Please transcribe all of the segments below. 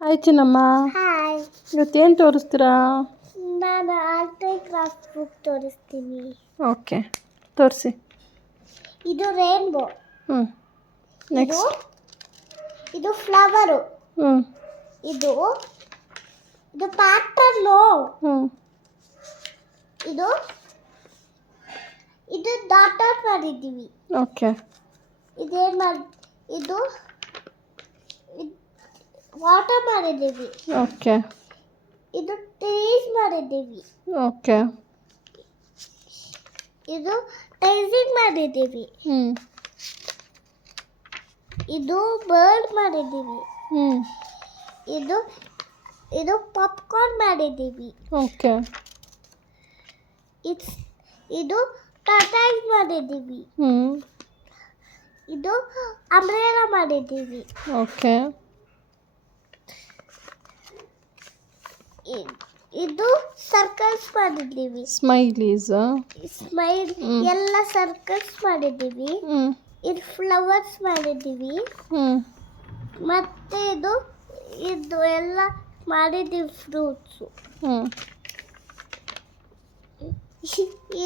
Hi ಚಿನ್ನಮ್ಮ, hi, ಇವತ್ತೇನು ತೋರಿಸ್ತೀರಾ? ನಾನು art and craft book ತೋರಿಸ್ತೀನಿ. ಓಕೆ, ತೋರಿಸಿ. ಇದು ರೇನ್ಬೋ. ನೆಕ್ಸ್ಟ್. ಇದು ಫ್ಲವರು. ಇದು ಇದು ಪ್ಯಾಟರ್ನು. ಇದು ಇದು ಡಾಟ್ ಮಾಡಿದ್ದೀವಿ. ಓಕೆ. ಇದೇನು ಇದು ವಾಟರ್ ಮಾಡಿದ್ದೀವಿ. ಓಕೆ. ಇದು ಟ್ರೀಸ್ ಮಾಡಿದ್ದೀವಿ. ಓಕೆ. ಇದು ಟೈಸಿಂಗ್ ಮಾಡಿದ್ದೀವಿ. ಇದು ಬರ್ಡ್ ಮಾಡಿದ್ದೀವಿ. ಇದು ಇದು ಪಾಪ್ಕಾರ್ನ್ ಮಾಡಿದ್ದೀವಿ. ಓಕೆ. ಇದು ಟರ್ಟೈಸ್ ಮಾಡಿದ್ದೀವಿ. ಇದು ಅಂಬ್ರೆಲಾ ಮಾಡಿದ್ದೀವಿ. ಓಕೆ. ಇದು ಸರ್ಕಲ್ಸ್ ಮಾಡಿದ್ದೀವಿ. ಸ್ಮೈಲೀಸ್. ಸ್ಮೈಲ್ ಎಲ್ಲ ಸರ್ಕಲ್ಸ್ ಮಾಡಿದ್ದೀವಿ. ಇದು ಫ್ಲವರ್ಸ್ ಮಾಡಿದ್ದೀವಿ. ಮತ್ತೆ ಇದು ಇದು ಎಲ್ಲ ಮಾಡಿದ್ದೀವಿ ಫ್ರೂಟ್ಸು.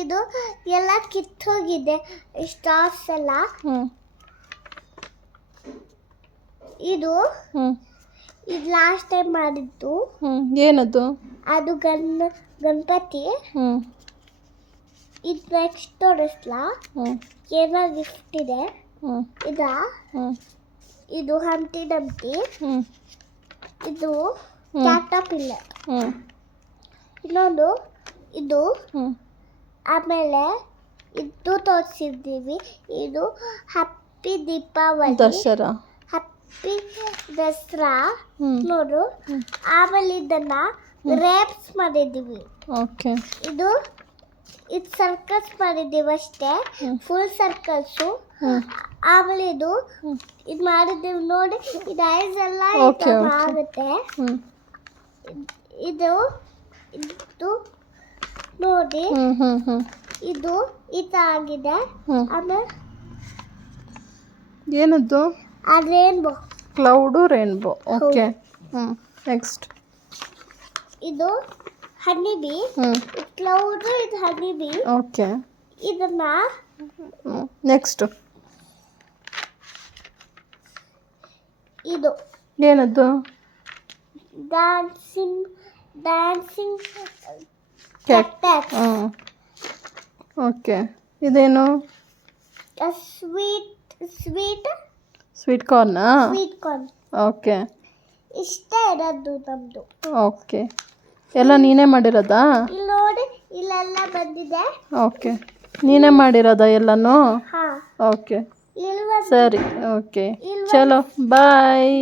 ಇದು ಎಲ್ಲ ಕಿತ್ತೋಗಿದೆ ಸ್ಟಾರ್ಸ್ ಎಲ್ಲ. ಇದು ಇದು ಲಾಸ್ಟ್ ಟೈಮ್ ಮಾಡಿದ್ದು. ಏನದು? ಅದು ಗಣಪತಿ. ಇದು ನೆಕ್ಸ್ಟ್ ತೋರಿಸ್ಲಾ? ಏನೋ ಗಿಫ್ಟ್ ಇದೆ. ಇದಾ? ಇದು ಹಂಪ್ಟಿ ಡಂಪ್ಟಿ. ಇದು ಕ್ಯಾಟರ್ಪಿಲ್ಲರ್. ಇನ್ನೊಂದು ಇದು. ಆಮೇಲೆ ಇದು ತೋರಿಸಿದ್ದೀವಿ. ಇದು ಹ್ಯಾಪಿ ದೀಪಾವಳಿ, ದಸರಾ. ಹ್ಯಾಪಿ ದಸರಾ ನೋಡು. ಆಮೇಲೆ ಇದನ್ನ ರೇಪ್ಸ್ ಮಾಡಿದ್ದೀವಿ. ಓಕೆ. ಇದು ಇದು ಸರ್ಕಲ್ಸ್ ಮಾಡಿದ್ದೀವಿ ಅಷ್ಟೇ, ಫುಲ್ ಸರ್ಕಲ್ಸು. ಆಮೇಲೆ ಇದು ಇದು ಮಾಡಿದ್ದೀವಿ ನೋಡಿ. ಇದು ಐಸ್ ಎಲ್ಲ ಆಗುತ್ತೆ. ಇದು ಇದು ನೋಡಿ. ಇದು ಇದಾಗಿದೆ. ಆಮೇಲೆ ಏನದು? ಆ rainbow. Cloud rainbow. Okay. Next. ಇದು ಹನಿ ಬೀ. ಕ್ಲೌಡ್. ಇದು ಹನಿ ಬೀ. ಓಕೆ. ಇದನ್ನ ನೆಕ್ಸ್ಟ್. ಇದು ಏನದು? Dancing cactus. ಓಕೆ. ಇದೇನು? ಸ್ವೀಟ್ ಕಾರ್ನಾ? Sweet corn. ಓಕೆ. ಇಷ್ಟೇ ಇರೋದು ನಮ್ಮದು. ಓಕೆ. ಎಲ್ಲ ನೀನೇ ಮಾಡಿರೋದಾ? ಇಲ್ಲಿ ನೋಡಿ, ಇಲ್ಲೆಲ್ಲ ಬಂದಿದೆ. ಓಕೆ. ನೀನೇ ಮಾಡಿರೋದಾ ಎಲ್ಲನೂ? ಹಾಂ. ಓಕೆ, ಸರಿ. ಓಕೆ, ಚಲೋ, ಬಾಯ್.